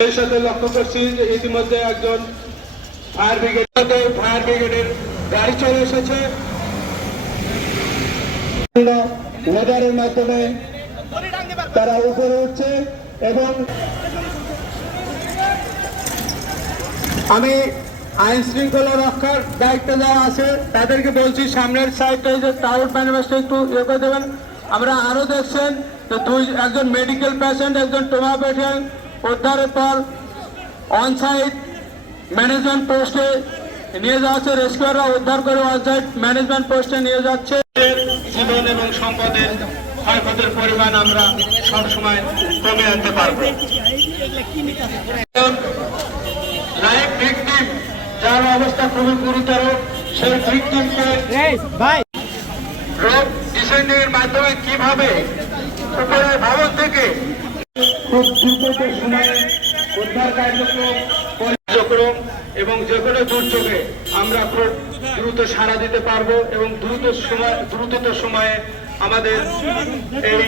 এর সাথে লক্ষ্য করছি যে ইতিমধ্যে একজন ফায়ার ব্রিগেডের গাড়ি চলে এসেছে। ওয়েদারের মাধ্যমে তারা উপরে উঠছে এবং আমি আইন শৃঙ্খলা রক্ষার দায়িত্ব যারা আছে তাদেরকে বলছি সামনের সাইডটা যে টাউট ম্যানেজমেন্ট একটু ইয়ে করে দেবেন। আমরা আরো দেখছেন একজন মেডিকেল পেশেন্ট, একজন ট্রমা পেশেন্ট উদ্ধারের পর অন সাইট ম্যানেজমেন্ট পোস্টে নিয়ে যাচ্ছে। রেস্কিউরা উদ্ধার করে অন সাইট ম্যানেজমেন্ট পোস্টে নিয়ে যাচ্ছে। জীবন এবং সম্পদের ক্ষয়ক্ষতির পরিমাণ আমরা সবসময় কমে আনতে পারবো। লাইফ ভিকটিম যার অবস্থা খুবই গুরুতর, সেই ভিকটিমকে রোপ ডিসেন্ডিং এর মাধ্যমে কিভাবে উপরে ভবন থেকে খুব দ্রুত সময়ে উদ্ধার কার্যক্রম এবং যে কোনো দুর্যোগে আমরা খুব দ্রুত সাড়া দিতে পারবো এবং দ্রুততর সময়ে আমাদের এই